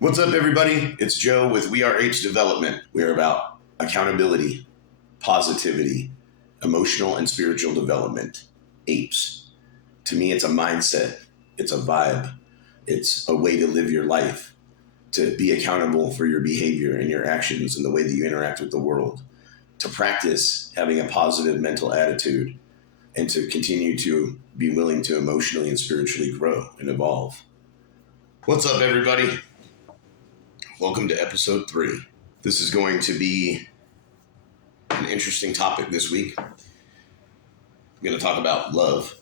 What's up, everybody? It's Joe with We Are H Development. We're about accountability, positivity, emotional and spiritual development. A.P.E.S. To me, it's a mindset, it's a vibe, it's a way to live your life, to be accountable for your behavior and your actions and the way that you interact with the world, to practice having a positive mental attitude, and to continue to be willing to emotionally and spiritually grow and evolve. What's up, everybody? Welcome to episode 3. This is going to be an interesting topic this week. I'm going to talk about love.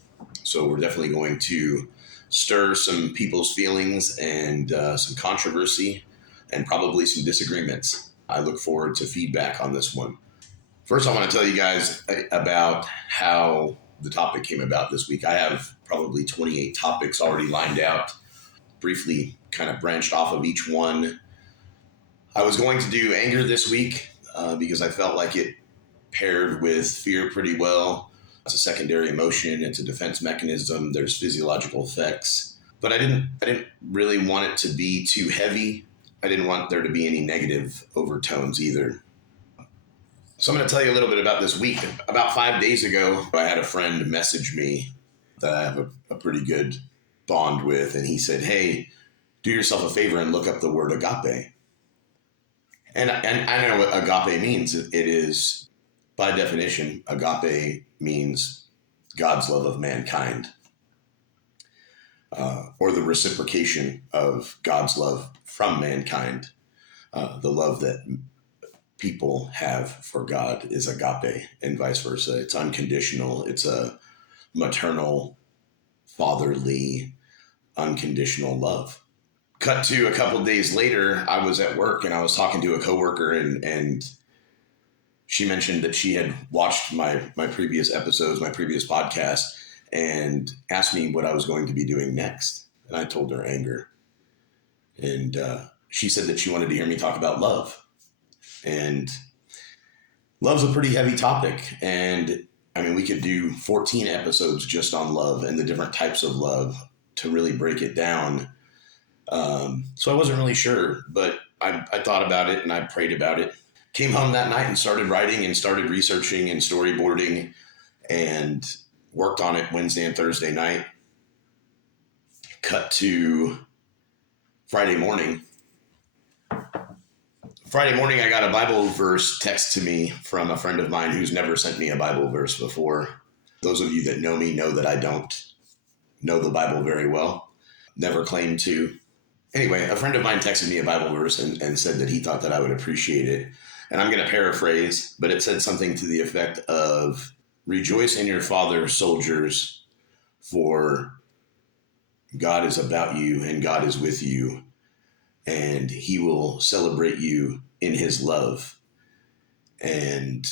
So we're definitely going to stir some people's feelings and some controversy and probably some disagreements. I look forward to feedback on this one. First, I want to tell you guys about how the topic came about this week. I have probably 28 topics already lined out, briefly kind of branched off of each one. I was going to do anger this week because I felt like it paired with fear pretty well. It's a secondary emotion. It's a defense mechanism. There's physiological effects. But I didn't really want it to be too heavy. I didn't want there to be any negative overtones either. So I'm going to tell you a little bit about this week. About 5 days ago, I had a friend message me that I have a pretty good bond with. And he said, hey, do yourself a favor and look up the word agape. And I know what agape means. It is, by definition, agape means God's love of mankind, or the reciprocation of God's love from mankind. The love that people have for God is agape, and vice versa. It's unconditional. It's a maternal, fatherly, unconditional love. Cut to a couple days later, I was at work and I was talking to a coworker, and she mentioned that she had watched my previous episodes, my previous podcast, and asked me what I was going to be doing next. And I told her anger. And she said that she wanted to hear me talk about love. And love's a pretty heavy topic. And I mean, we could do 14 episodes just on love and the different types of love to really break it down. So I wasn't really sure, but I thought about it and I prayed about it. Came home that night and started writing and started researching and storyboarding and worked on it Wednesday and Thursday night. Cut to Friday morning. Friday morning, I got a Bible verse text to me from a friend of mine who's never sent me a Bible verse before. Those of you that know me know that I don't know the Bible very well. Never claimed to. Anyway, a friend of mine texted me a Bible verse and said that he thought that I would appreciate it. And I'm going to paraphrase, but it said something to the effect of, rejoice in your Father, soldiers, for God is about you and God is with you, and he will celebrate you in his love, and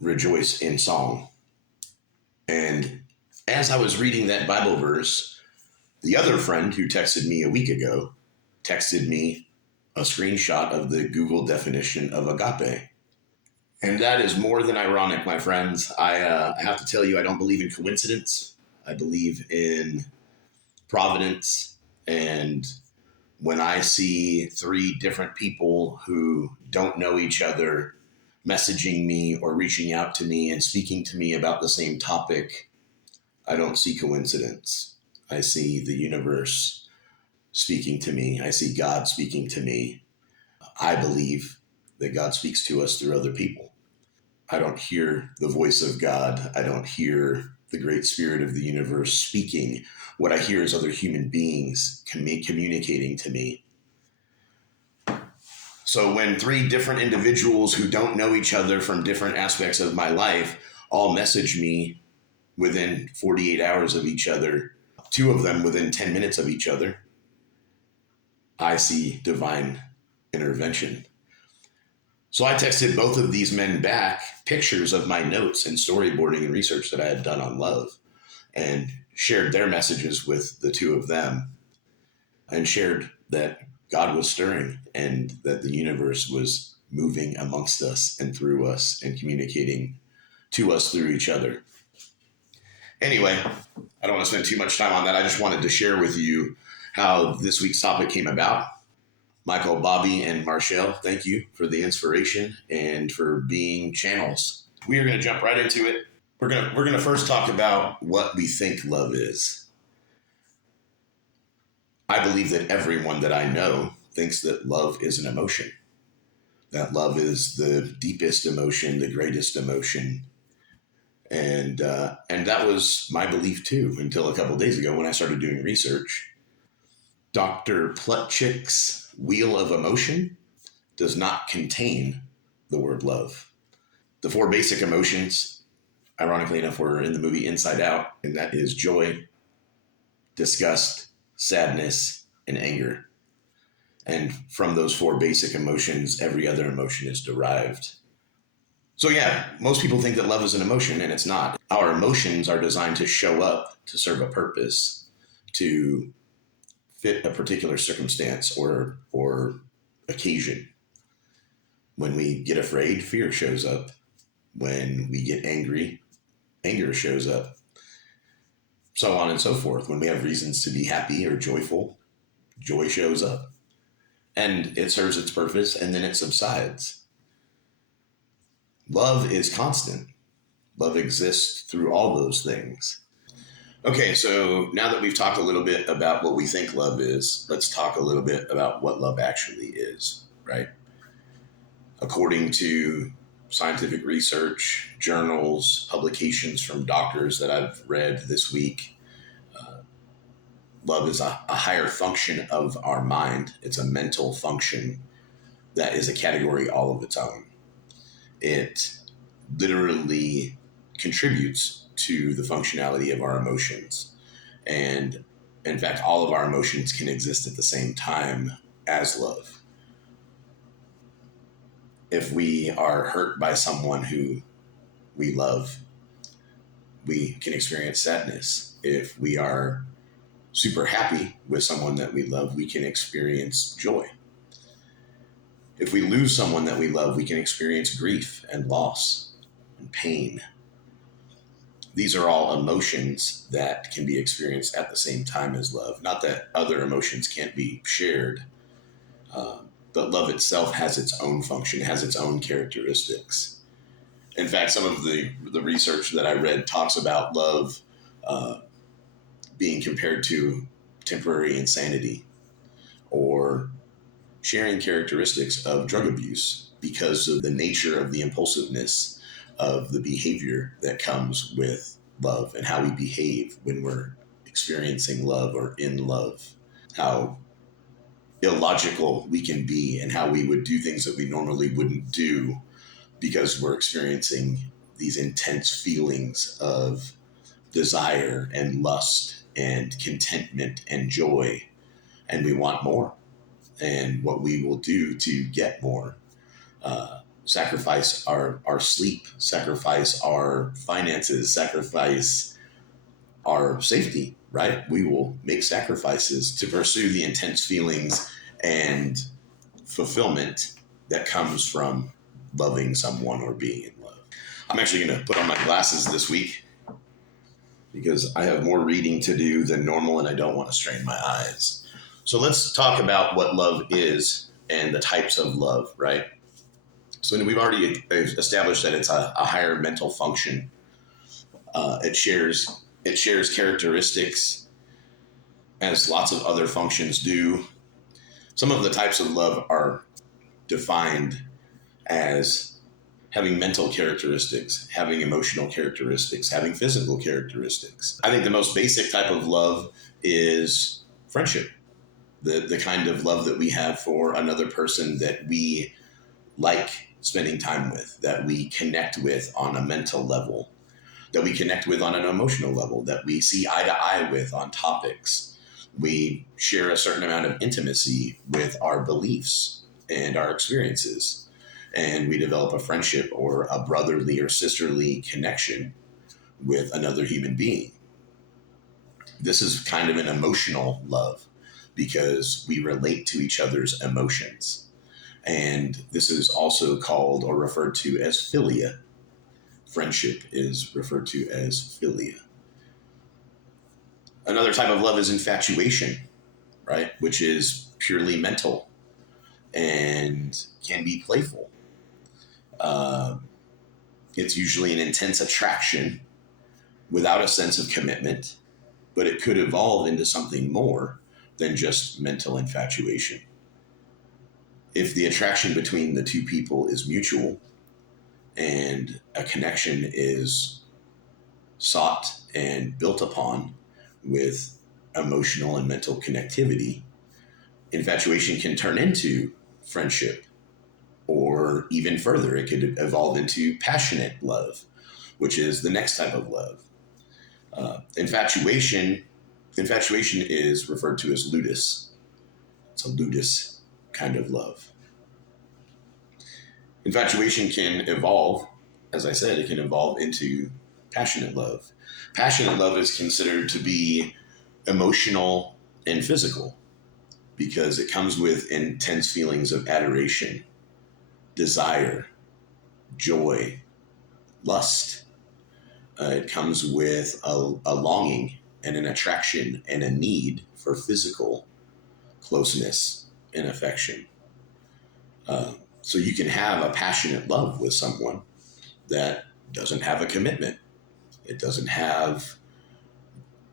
rejoice in song. And as I was reading that Bible verse, the other friend who texted me a week ago texted me a screenshot of the Google definition of agape. And that is more than ironic, my friends. I have to tell you, I don't believe in coincidence. I believe in providence. And when I see 3 different people who don't know each other messaging me or reaching out to me and speaking to me about the same topic, I don't see coincidence. I see the universe speaking to me. I see God speaking to me. I believe that God speaks to us through other people. I don't hear the voice of God. I don't hear the great spirit of the universe speaking. What I hear is other human beings communicating to me. So when 3 different individuals who don't know each other from different aspects of my life all message me within 48 hours of each other, 2 of them within 10 minutes of each other, I see divine intervention. So I texted both of these men back pictures of my notes and storyboarding and research that I had done on love, and shared their messages with the 2 of them, and shared that God was stirring and that the universe was moving amongst us and through us and communicating to us through each other. Anyway, I don't want to spend too much time on that. I just wanted to share with you how this week's topic came about. Michael, Bobby, and Marshall, thank you for the inspiration and for being channels. We are going to jump right into it. We're gonna first talk about what we think love is. I believe that everyone that I know thinks that love is an emotion. That love is the deepest emotion, the greatest emotion, and that was my belief too until a couple of days ago when I started doing research. Dr. Plutchik's Wheel of Emotion does not contain the word love. The four basic emotions, ironically enough, were in the movie Inside Out, and that is joy, disgust, sadness, and anger. And from those four basic emotions, every other emotion is derived. So, yeah, most people think that love is an emotion, and it's not. Our emotions are designed to show up to serve a purpose, to fit a particular circumstance or occasion. When we get afraid, fear shows up. When we get angry, anger shows up. So on and so forth. When we have reasons to be happy or joyful, joy shows up. And it serves its purpose and then it subsides. Love is constant. Love exists through all those things. Okay, so now that we've talked a little bit about what we think love is, let's talk a little bit about what love actually is, right? According to scientific research, journals, publications from doctors that I've read this week, love is a higher function of our mind. It's a mental function that is a category all of its own. It literally contributes to the functionality of our emotions. And in fact, all of our emotions can exist at the same time as love. If we are hurt by someone who we love, we can experience sadness. If we are super happy with someone that we love, we can experience joy. If we lose someone that we love, we can experience grief and loss and pain. These are all emotions that can be experienced at the same time as love. Not that other emotions can't be shared, but love itself has its own function, has its own characteristics. In fact, some of the research that I read talks about love uh, being compared to temporary insanity or sharing characteristics of drug abuse because of the nature of the impulsiveness of the behavior that comes with love and how we behave when we're experiencing love or in love. How illogical we can be and how we would do things that we normally wouldn't do because we're experiencing these intense feelings of desire and lust and contentment and joy, and we want more. And what we will do to get more, sacrifice our sleep, sacrifice our finances, sacrifice our safety, right? We will make sacrifices to pursue the intense feelings and fulfillment that comes from loving someone or being in love. I'm actually going to put on my glasses this week because I have more reading to do than normal and I don't want to strain my eyes. So let's talk about what love is and the types of love, right? So we've already established that it's a higher mental function. It shares characteristics as lots of other functions do. Some of the types of love are defined as having mental characteristics, having emotional characteristics, having physical characteristics. I think the most basic type of love is friendship, the kind of love that we have for another person that we like spending time with, that we connect with on a mental level, that we connect with on an emotional level, that we see eye to eye with on topics. We share a certain amount of intimacy with our beliefs and our experiences. And we develop a friendship or a brotherly or sisterly connection with another human being. This is kind of an emotional love because we relate to each other's emotions. And this is also called or referred to as philia. Friendship is referred to as philia. Another type of love is infatuation, right? Which is purely mental. and can be playful. Uh, it's usually an intense attraction without a sense of commitment, but it could evolve into something more than just mental infatuation. If the attraction between the two people is mutual and a connection is sought and built upon with emotional and mental connectivity, infatuation can turn into friendship, or even further, it could evolve into passionate love, which is the next type of love. Infatuation is referred to as ludus. It's a ludus kind of love. Infatuation can evolve, as I said, it can evolve into passionate love. Passionate love is considered to be emotional and physical because it comes with intense feelings of adoration, desire, joy, lust. It comes with a longing and an attraction and a need for physical closeness and affection. So you can have a passionate love with someone that doesn't have a commitment. It doesn't have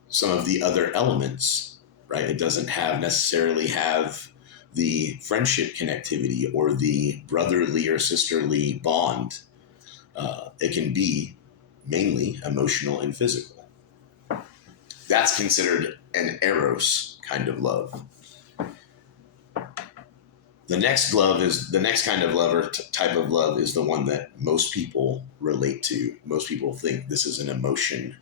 some of the other elements, right? It doesn't have necessarily have the friendship connectivity or the brotherly or sisterly bond. It can be mainly emotional and physical. That's considered an eros kind of love. The next kind of love or type of love is the one that most people relate to. Most people think this is an emotion.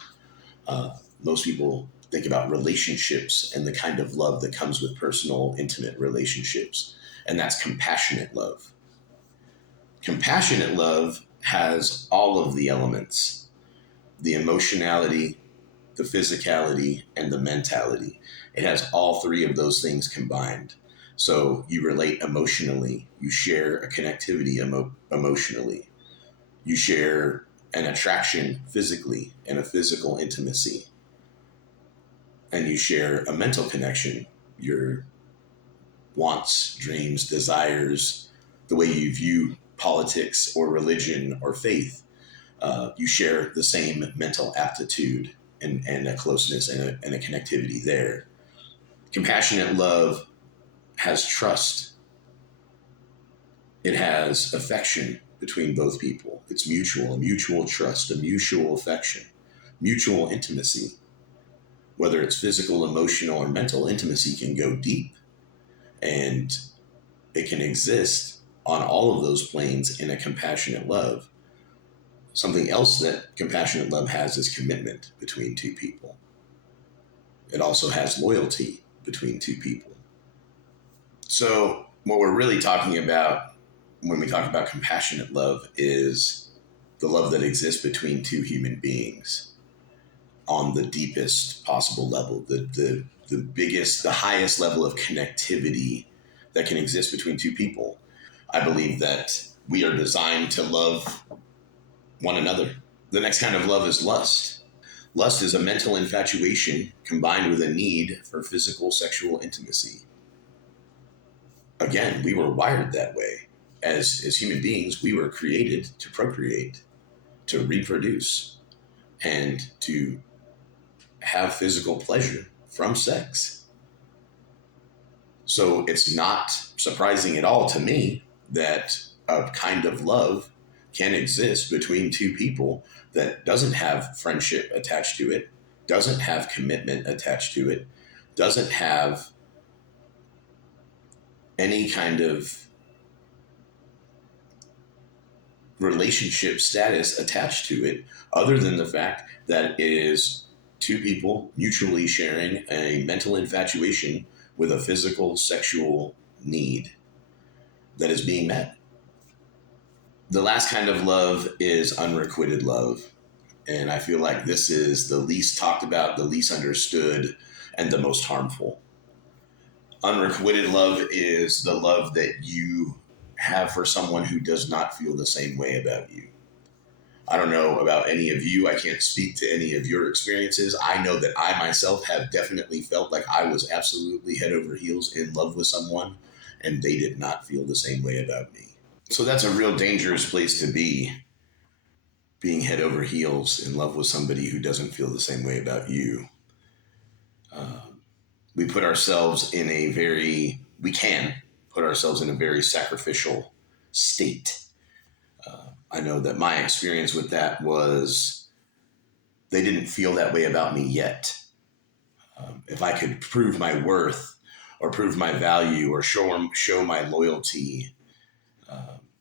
Most people think about relationships and the kind of love that comes with personal, intimate relationships, and that's compassionate love. Compassionate love has all of the elements: the emotionality, the physicality, and the mentality. It has all three of those things combined. So you relate emotionally, you share a connectivity emotionally, you share an attraction physically and a physical intimacy, and you share a mental connection, your wants, dreams, desires, the way you view politics or religion or faith. You share the same mental aptitude and a closeness and a connectivity there. Compassionate love has trust. It has affection between both people. It's mutual, a mutual trust, a mutual affection, mutual intimacy. Whether it's physical, emotional, or mental, intimacy can go deep, and it can exist on all of those planes in a compassionate love. Something else that compassionate love has is commitment between two people. It also has loyalty between two people. So, what we're really talking about when we talk about compassionate love is the love that exists between two human beings on the deepest possible level, the biggest, the highest level of connectivity that can exist between two people. I believe that we are designed to love one another. The next kind of love is lust. Lust is a mental infatuation combined with a need for physical sexual intimacy. Again, we were wired that way. As human beings, we were created to procreate, to reproduce, and to have physical pleasure from sex. So it's not surprising at all to me that a kind of love can exist between two people that doesn't have friendship attached to it, doesn't have commitment attached to it, doesn't have any kind of relationship status attached to it, other than the fact that it is two people mutually sharing a mental infatuation with a physical sexual need that is being met. The last kind of love is unrequited love. And I feel like this is the least talked about, the least understood, and the most harmful. Unrequited love is the love that you have for someone who does not feel the same way about you. I don't know about any of you. I can't speak to any of your experiences. I know that I myself have definitely felt like I was absolutely head over heels in love with someone, and they did not feel the same way about me. So that's a real dangerous place to be, being head over heels in love with somebody who doesn't feel the same way about you. We put ourselves in a very, we can put ourselves in a very sacrificial state. I know that my experience with that was they didn't feel that way about me yet. If I could prove my worth or prove my value or show my loyalty,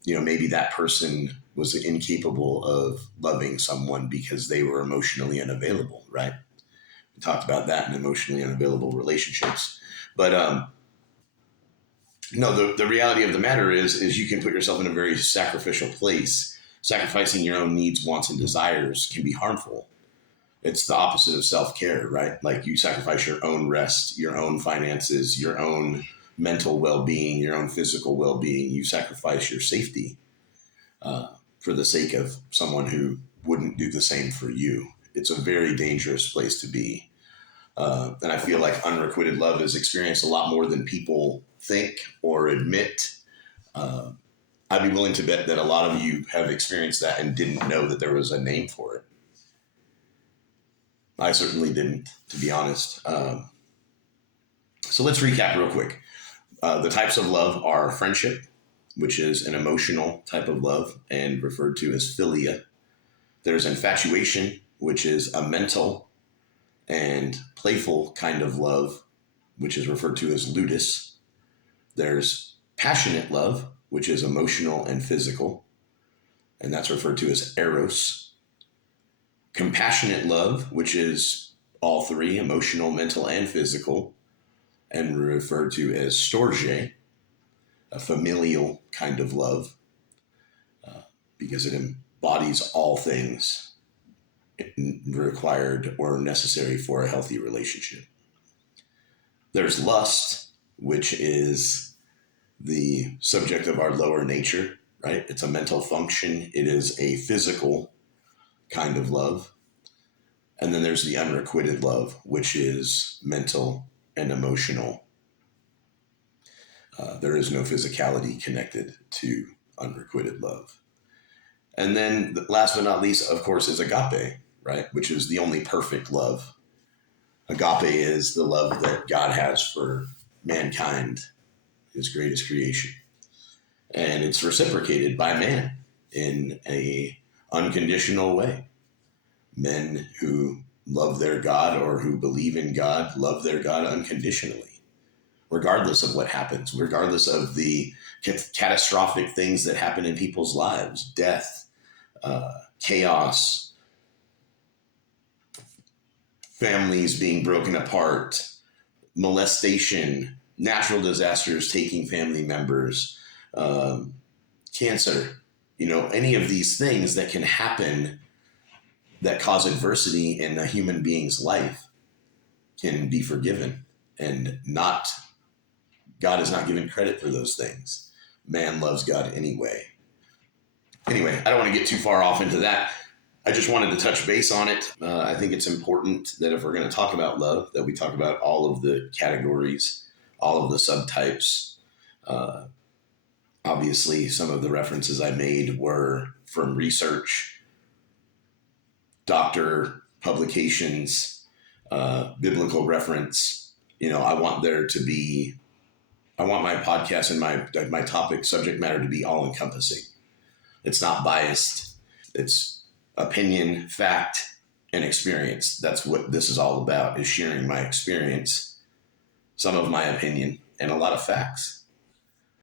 maybe that person was incapable of loving someone because they were emotionally unavailable, right? We talked about that in emotionally unavailable relationships. But no, the reality of the matter is you can put yourself in a very sacrificial place. Sacrificing your own needs, wants, and desires can be harmful. It's the opposite of self-care, right? Like you sacrifice your own rest, your own finances, your own mental well-being, your own physical well-being. You sacrifice your safety for the sake of someone who wouldn't do the same for you. It's a very dangerous place to be. And I feel like unrequited love is experienced a lot more than people think or admit. I'd be willing to bet that a lot of you have experienced that and didn't know that there was a name for it. I certainly didn't, to be honest. So let's recap real quick. The types of love are friendship, which is an emotional type of love and referred to as philia. There's infatuation, which is a mental and playful kind of love, which is referred to as ludus. There's passionate love, which is emotional and physical, and that's referred to as eros. Compassionate love, which is all three, emotional, mental, and physical, and referred to as storge, a familial kind of love, because it embodies all things required or necessary for a healthy relationship. There's lust, which is the subject of our lower nature, right? It's a mental function. It is a physical kind of love. And then there's the unrequited love, which is mental and emotional. There is no physicality connected to unrequited love. And then last but not least, of course, is agape, right? Which is the only perfect love. Agape is the love that God has for mankind, his greatest creation. And it's reciprocated by man in a unconditional way. Men who love their God or who believe in God love their God unconditionally, regardless of what happens, regardless of the catastrophic things that happen in people's lives, death, chaos, families being broken apart, molestation, natural disasters taking family members, cancer, any of these things that can happen that cause adversity in a human being's life can be forgiven, and God is not given credit for those things. Man loves God anyway. Anyway, I don't want to get too far off into that. I just wanted to touch base on it. I think it's important that if we're going to talk about love, that we talk about all of the categories, all of the subtypes. Obviously, some of the references I made were from research, doctor publications, biblical reference. I want my podcast and my topic subject matter to be all encompassing. It's not biased. It's opinion, fact, and experience. That's what this is all about, is sharing my experience, some of my opinion, and a lot of facts.